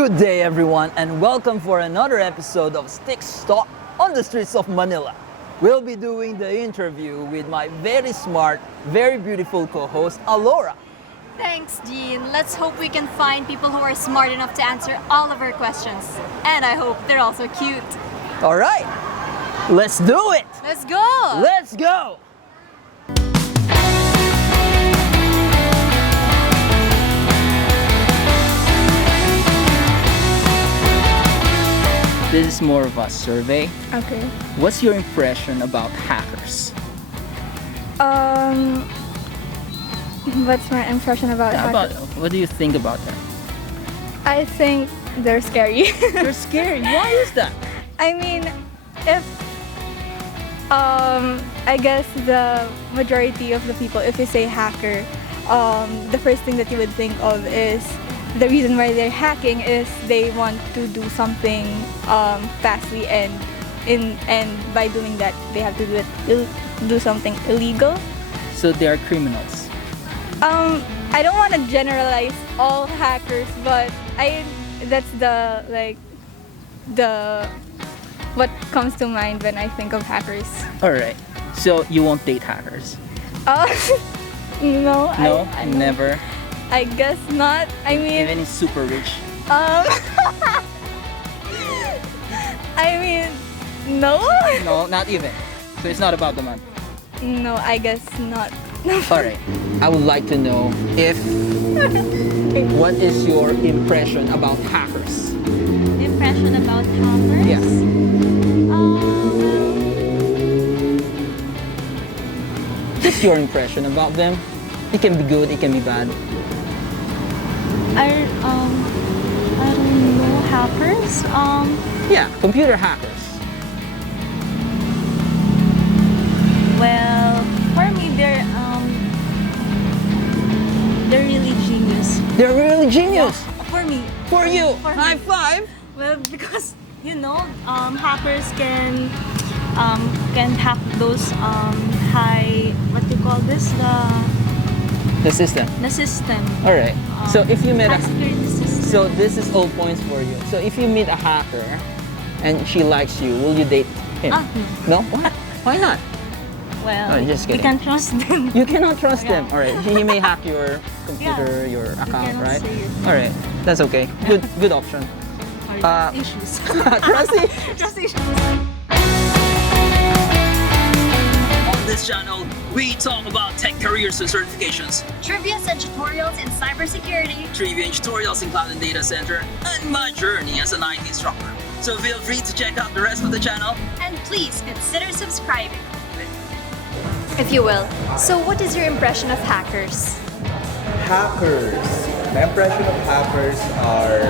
Good day everyone and welcome for another episode of Styx Talks on the streets of Manila. We'll be doing the interview with my very smart, very beautiful co-host Alora. Thanks, Jean. Let's hope we can find people who are smart enough to answer all of our questions. And I hope they're also cute. Alright, let's do it! Let's go! Let's go! This is more of a survey. Okay. What's your impression about hackers? What's my impression about hackers? What do you think about them? I think they're scary. They're scary. Why is that? I mean, if I guess the majority of the people, if you say hacker, the first thing that you would think of is the reason why they're hacking is they want to do something fastly, and by doing that they have to do something illegal. So they are criminals. I don't want to generalize all hackers, but that's the what comes to mind when I think of hackers. Alright, so you won't date hackers? No, No, I never. I guess not. I mean, Even if super rich. I mean, no. No, not even. So it's not about the money. No, I guess not. Alright, I would like to know what is your impression about hackers? Impression about hackers? Yes. Just your impression about them. It can be good, it can be bad. I don't know, hackers? Yeah, computer hackers. Well, for me, they're really genius. They're really genius. For me. For you. For me. High five. Well, because hackers can hack those high, what do you call this, The system. the system. Alright. So if you met high security system. So this is all points for you. So if you meet a hacker and she likes you, will you date him? No. No? Why? Why not? Well, Oh, just you kidding. can trust them. You cannot trust Yeah. them. Alright. He may hack your computer, Yeah. your You account, cannot right? say it. Alright. That's okay. Good option. Sorry, Uh, issues. Trust it. Trust issues. On this channel, we talk about tech careers and certifications, Trivia and tutorials in cybersecurity. trivia and tutorials in cloud and data center, and my journey as an IT instructor. So feel free to check out the rest of the channel. And please consider subscribing, if you will. So what is your impression of hackers? Hackers. My impression of hackers are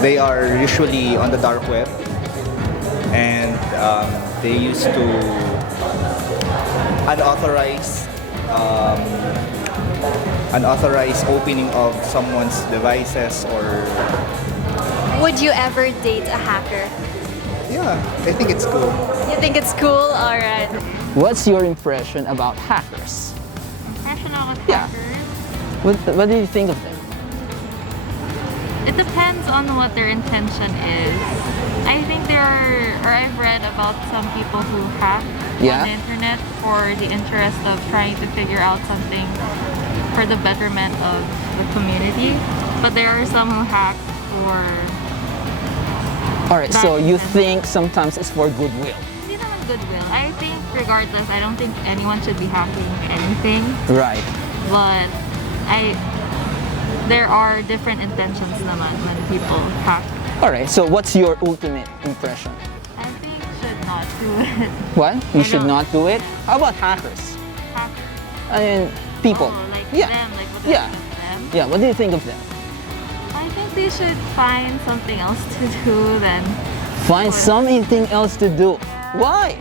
they are usually on the dark web, and they used to unauthorized opening of someone's devices, or Would you ever date a hacker? yeah, I think it's cool. You think it's cool? Alright. What's your impression about hackers? Impression of Yeah. hackers? What do you think of them? It depends on what their intention is. I think I've read about some people who hack Yeah. on the internet for the interest of trying to figure out something for the betterment of the community. But there are some who hack for Alright, so That- you think sometimes it's for goodwill. hindi naman goodwill. I think regardless, I don't think anyone should be hacking anything. Right. But there are different intentions naman when people hack. Alright, so what's your ultimate impression? I think should not do it. What? You should know. not do it? How about hackers? Hackers. I mean, people. Oh, like Yeah. them, like what Yeah. do you think of them? Yeah, what do you think of them? I think they should find something else to do than Find something else to do. Why?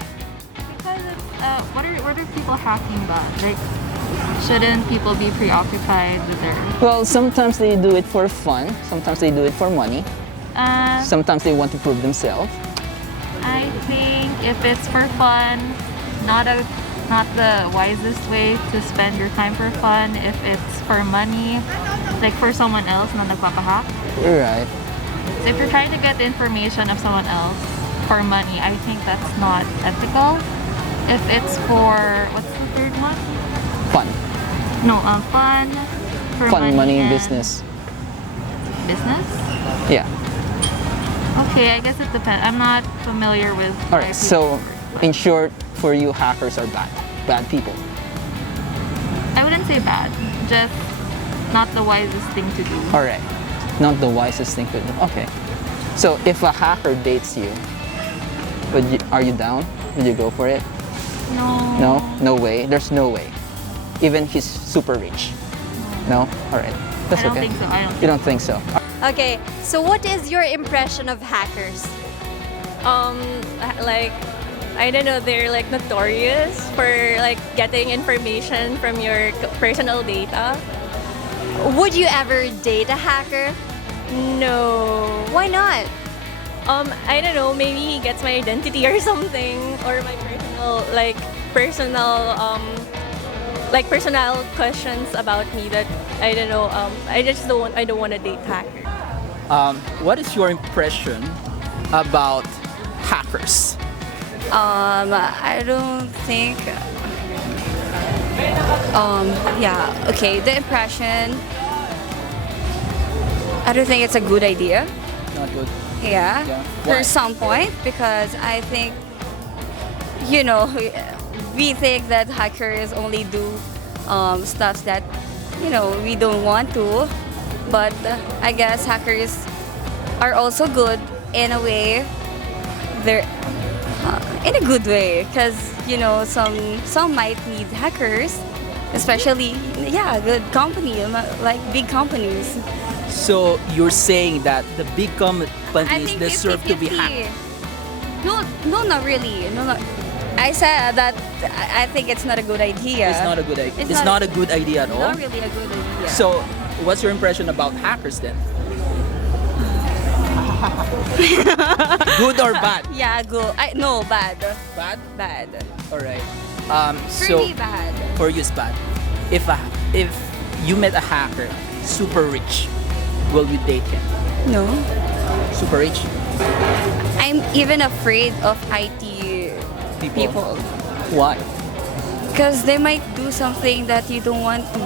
because it's, what are people hacking about? Like, shouldn't people be preoccupied with their Well, sometimes they do it for fun, sometimes they do it for money, sometimes they want to prove themselves. I think if it's for fun, not the wisest way to spend your time for fun. If it's for money, like for someone else na nagpapahack. Right. So if you're trying to get the information of someone else for money, I think that's not ethical. If it's for, what's the third one? Fun. No, fun. For Fun, money, and business. Business? Yeah. Okay, I guess it depends. I'm not familiar with. All right. So, in short, for you, hackers are bad people. I wouldn't say bad, just not the wisest thing to do. All right. Not the wisest thing to do. Okay. So, if a hacker dates you, are you down? Would you go for it? No. No? No way. There's no way. Even he's super rich. No? All right. That's I don't okay. think so. I don't. You don't think so? Okay, so what is your impression of hackers? Like, I don't know, they're like notorious for like getting information from your personal data. Would you ever date a hacker? No. Why not? I don't know, maybe he gets my identity or something, or my personal questions about me that I don't know. I don't want to date hackers. What is your impression about hackers? I don't think. Yeah. Okay. The impression. I don't think it's a good idea. Not good. Yeah. Yeah. For Why? some point, because I think, you know, we think that hackers only do stuff that, you know, we don't want to. But I guess hackers are also good in a way. They're in a good way, because you know some might need hackers, especially good company like big companies. So you're saying that the big I companies think deserve to be hacked? No, not really. No. I said that I think it's not a good idea. It's not a good idea. It's It's not- not a good idea at all. Not really a good idea. So, what's your impression about hackers then? Good or bad? yeah, good. No, bad. Bad. Bad. All right. For So me, bad. for you, it's bad. If you met a hacker, super rich, will you date him? No. Super rich I'm even afraid of IT people. Why? Because they might do something that you don't want to.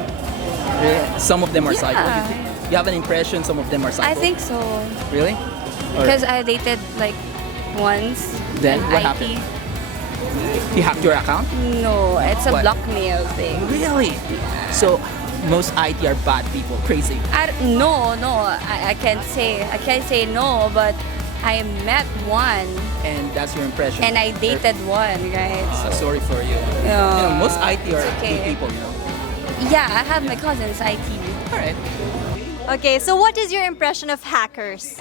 Really? Some of them are psycho. Yeah. You have an impression some of them are psycho. I think so. Really? All Because right. I dated like once. Then in what IT. happened? He hacked your account? No, it's a What? blackmail thing. Really? So most IT are bad people, crazy. No, I can't say no, but I met one And that's your impression. and I dated one, right? Sorry for you. Most IT are it's okay. good people, Yeah, I have my cousins IT. All right. Okay, so what is your impression of hackers?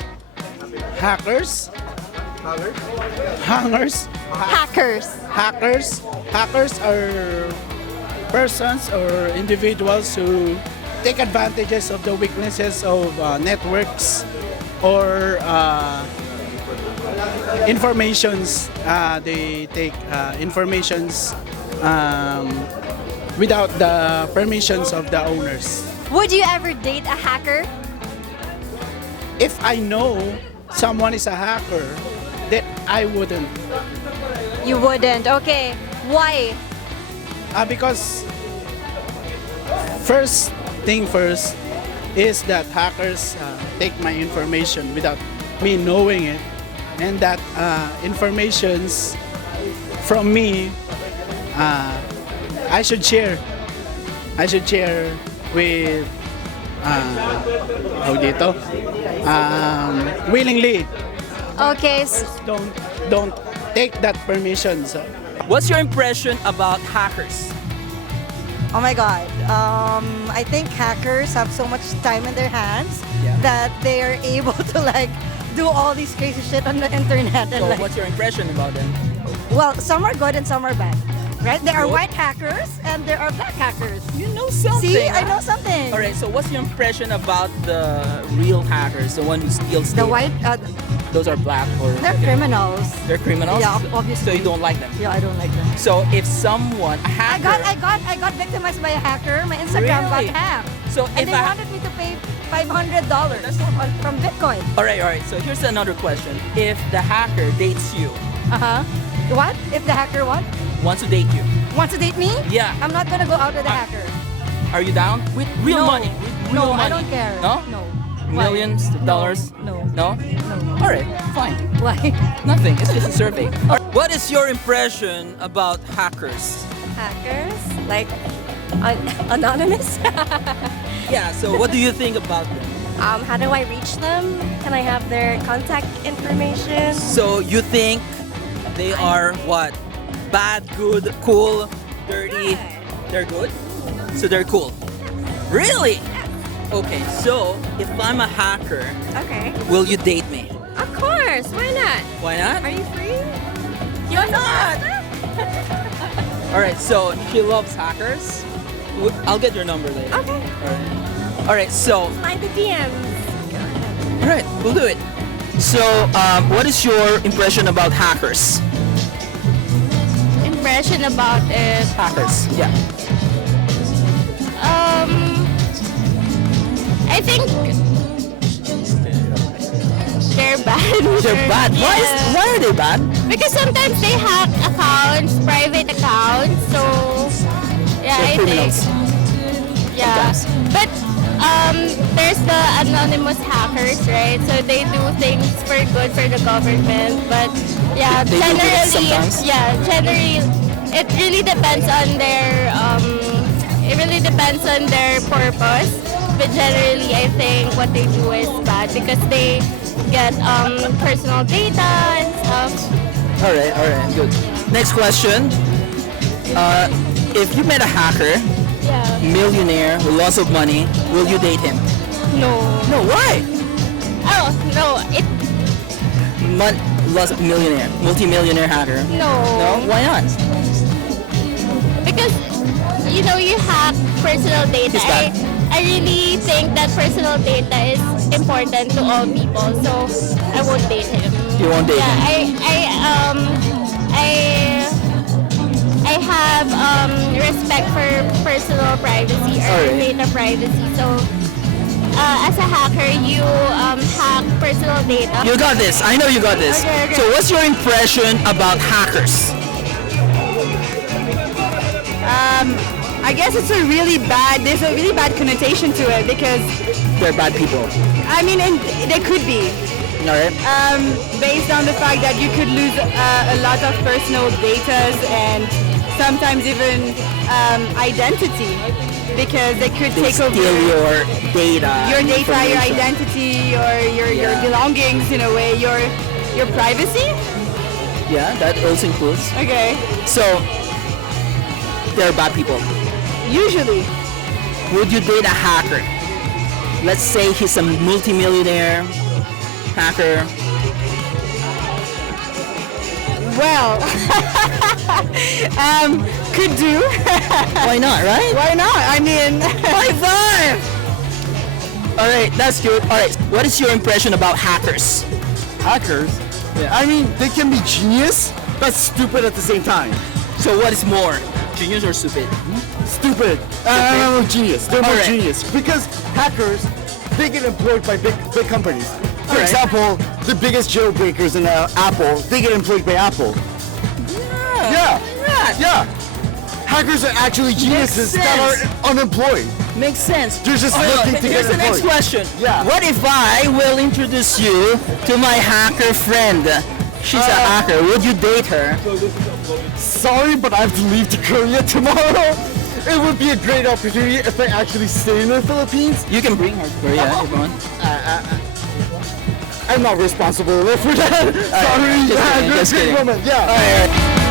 Hackers? Hangers? Hackers. Hackers are persons or individuals who take advantages of the weaknesses of networks or informations. They take informations without the permissions of the owners. Would you ever date a hacker? If I know someone is a hacker, then I wouldn't. You wouldn't. Okay. Why? Because first thing first is that hackers take my information without me knowing it, and that informations from me I should share with willingly. Okay. Don't take that permission. So. What's your impression about hackers? Oh my God. I think hackers have so much time in their hands Yeah. that they are able to like do all these crazy shit on the internet. And So like, what's your impression about them? well, some are good and some are bad. Right? There are Good. white hackers and there are black hackers. You know something. See, I huh? know something. All right. So what's your impression about the real hackers, the one who steals The data? white, Those are black or they're criminals. they're criminals. Yeah, So obviously. you don't like them. Yeah, I don't like them. So if someone, a hacker, I got victimized by a hacker. My Instagram Really? got hacked. So And if they a, wanted me to pay $500 from Bitcoin. All right. So here's another question. If the hacker dates you, What? If the hacker what? wants to date you, Wants to date me? Yeah. I'm not gonna go out with the hacker. are you down? With real No. money. With real No, money. I don't care. No? No. Why? Millions of dollars? No. No? No. All right, fine. Why? Nothing. It's just a survey. All right, what is your impression about hackers? Hackers? Like, anonymous? Yeah, so what do you think about them? How do I reach them? Can I have their contact information? So you think they are what? Bad, good, cool, dirty? They're good? So they're cool. Really? Okay, so if I'm a hacker, Okay. will you date me? Of course. Why not? Why not? Are you free? Why not? All right, so she loves hackers. I'll get your number later. Okay. All right, so Slide the DMs. all right, we'll do it. So, what is your impression about hackers? Impression about it. Hackers, yeah. I think they're bad. They're bad. Yeah. Why are they bad? Because sometimes they hack accounts, private accounts. So yeah, They're I criminals. think yeah. But there's the anonymous hackers, right? So they do things for good for the government. But yeah, They do good generally, sometimes. generally, it really depends on their purpose. But generally, I think what they do is bad because they get personal data and stuff. All right, good. Next question. If you met a hacker, Yeah. millionaire with lots of money, will you date him? No. No, why? Oh no. It Lots of millionaire, multi-millionaire hacker. no. No, why not? Because you hack personal data. Is that- I really think that personal data is important to all people. So I won't date him. You won't date Yeah. him. I have respect for personal privacy or Alright. data privacy. So as a hacker, you hack personal data. You got this. I know you got this. Okay. So, what's your impression about hackers? I guess there's a really bad connotation to it because, They're bad people. I mean, and they could be, All right. based on the fact that you could lose a lot of personal data and sometimes even identity because they could They take over steal your data. your data, your information. identity, or your Yeah. belongings in a way, your privacy. Yeah, that also includes. Okay, So, they're bad people. usually. Would you date a hacker? Let's say he's a multimillionaire hacker. Well, could do. Why not, right? Why not? I mean, High five! All right, that's good. All right, what is your impression about hackers? Hackers? Yeah. I mean, they can be genius, but stupid at the same time. So, what is more, genius or stupid? Stupid. No, genius. They're more Alright. genius because hackers, they get employed by big companies. For Alright. example, the biggest jailbreakers in Apple, they get employed by Apple. Yeah. Yeah. Hackers are actually geniuses that sense. are unemployed. Makes sense. They're just looking to Here's get the next employed. question. Yeah. What if I will introduce you to my hacker friend? She's a hacker. Would you date her? Sorry, but I have to leave to Korea tomorrow. It would be a great opportunity if I actually stay in the Philippines. You can bring her to Korea if you want. I'm not responsible enough for that. Sorry, just kidding, you're a just great kidding. woman. Yeah. All right.